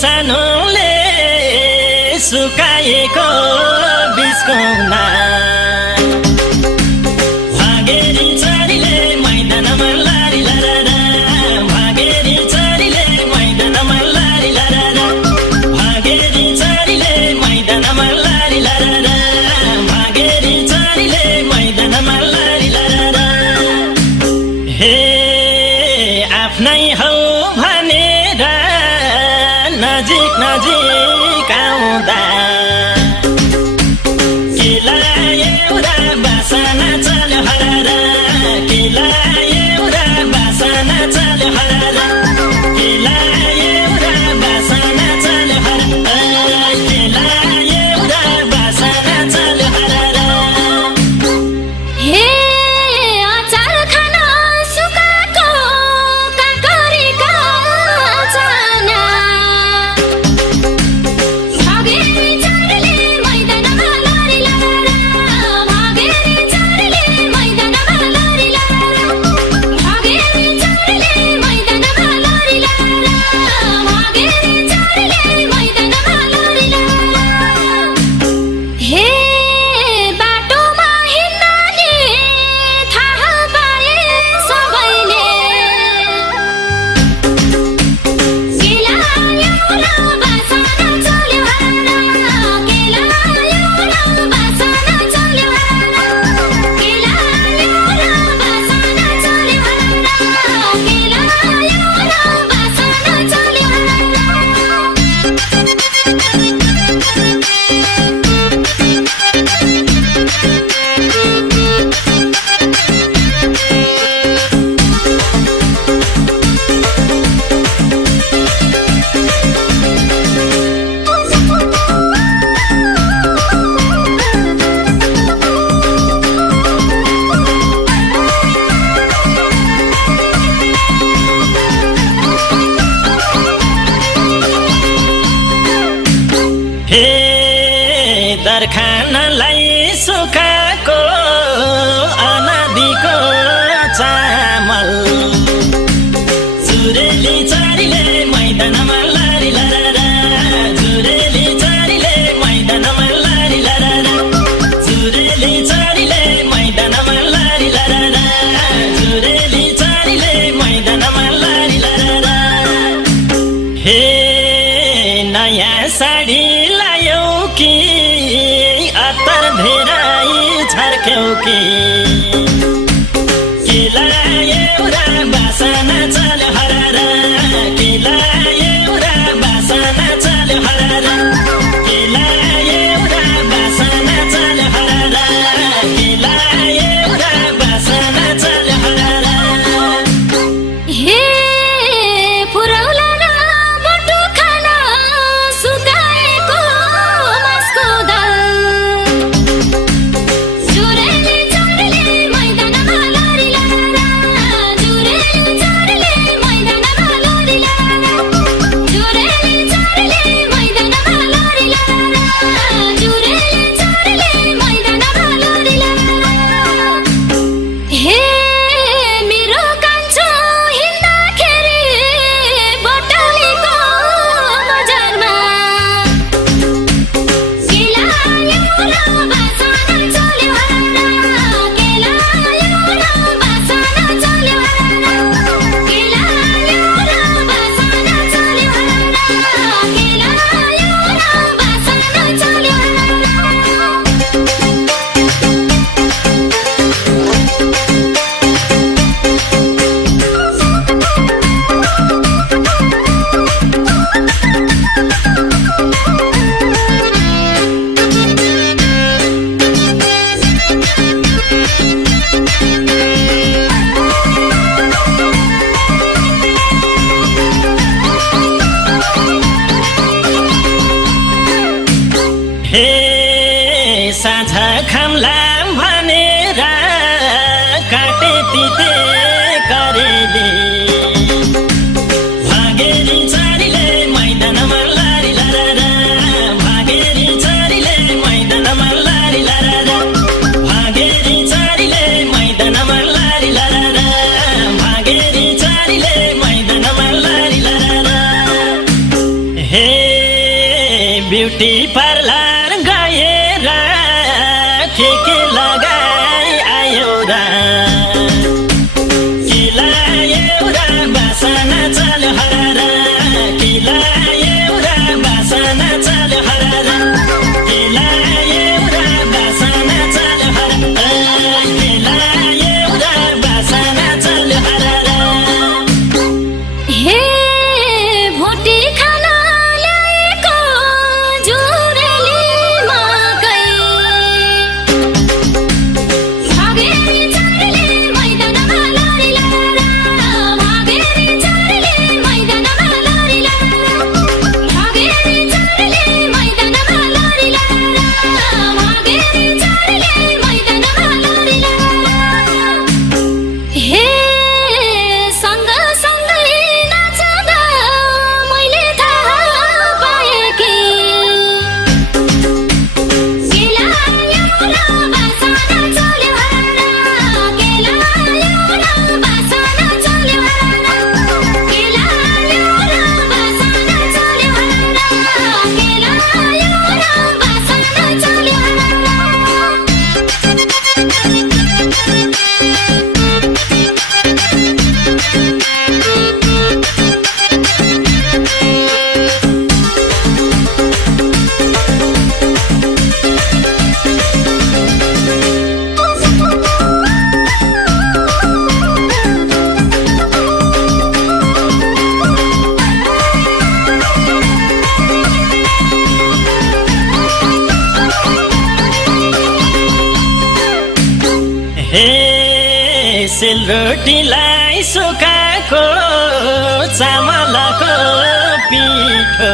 सानोले सुकाएको बिस्कुना भागेरी चरीले मैदानमा लारी लारा भागेरी चरीले मैदानमा लारी लारा भागेरी चरीले मैदानमा लारी लारा भागेरी चरीले मैदानमा लारी लारा हे आफ्नै हौ भनेर नजिक नजिक आउँदा केला एउटा बासना चल्यो हरारा केला एउटा बासना चल्यो हरारा केला एउटा बासना चल्यो हरारा केला एउटा बासना चल्यो हरारा हे अचार खान सुकाएको काकरीका चाना दरखानलाई सुकाएको अनादिको चामल जुरेली चरीले मैदानमा लारी लारा जुरेली चरीले मैदानमा लारी लारा जुरेली चरीले मैदानमा लारी लारा जुरेली चरीले मैदानमा लारी लारा हे नयाँ साडी लायौ कि अत्तर धेरै छर्क्यौ कि केला एउटा बासना चल्यो हरारा केला एउटा बासना चल्यो हरारा केला एउटा बासना चल्यो हरारा केला एउटा बासना चल्यो हरारा हे पुरौला न बटु खान सुकाएको मासको दाल जुरेली चरीले मैदानमा लारी लारा जुरेली चरीले मैदानमा खाम्ला भनेर काटे तिते करेले भागेरी चारीले मैदानमा लारी लारा भागेरी चारीले मैदानमा लारी लारा भागेरी चारीले मैदानमा लारी लारा भागेरी चारीले मैदानमा लारी लारा हे ब्युटी पार्लर गएर के लगाई आयो र के लायो र बासना चल्यो हरा के लायो र बासना चल्यो हरा के लायो र बासना चल्यो हरा के लायो र बासना चल्यो हरा हे भोटी खाना ल्याएको जुरेलीमा गई भागेरी चारीले मैदानमा लारी लारा भागेरी चारीले मैदानमा लारी लारा भागेरी चारीले मैदानमा लारी लारा भागेरी चारीले मैदानमा लारी लारा हे सँगसँगै नाच्दा मैले थाहा पाएँ कि के लायो र बासना चल्यो हरा के लायो र बासना चल्यो हरा के लायो र बासना चल्यो हरा के लायो र बासना चल्यो हरा हे सेलरोटीलाई सुकाएको चामलको पिठो